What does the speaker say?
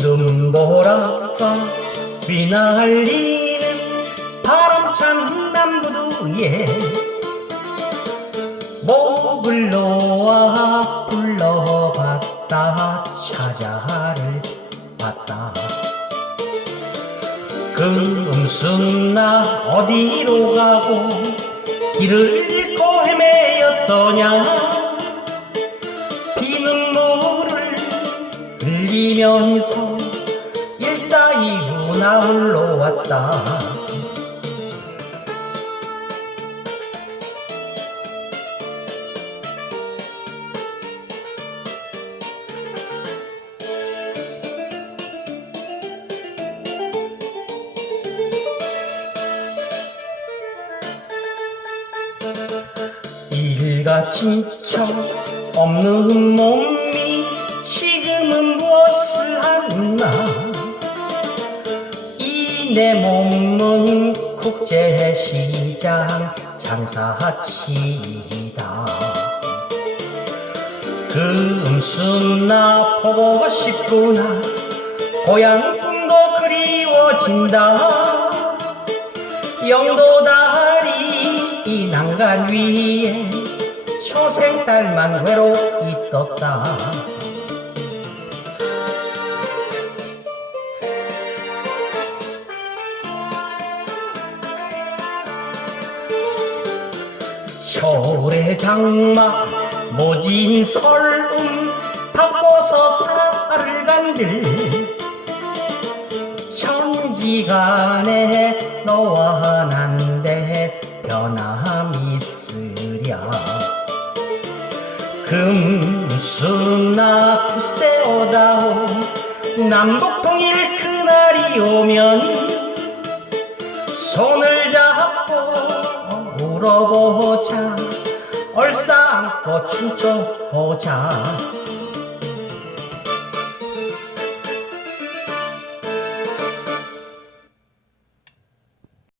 눈보라가 휘날리는 바람찬 남부두에 목을 놓아 불러봤다. 찾아를 봤다. 금순나 어디로 가고 길을 잃고 헤매였더냐 흘리면서 일사이후 나홀로 왔다. 일가 지쳐 없는 몸이 내 몸은 국제시장 장사치다. 금순나 보고 싶구나. 고향 꿈도 그리워진다. 영도다리 이 난간 위에 초생딸만 외롭이 떴다 겨울의 장마 모진 설움 바꿔서 살아를 간들. 천지간에 너와 난데 변함이 있으랴. 금수나 부세오다오 남북통일 그날이 오면 손을 울어보자. 얼싸안고 춤춰보자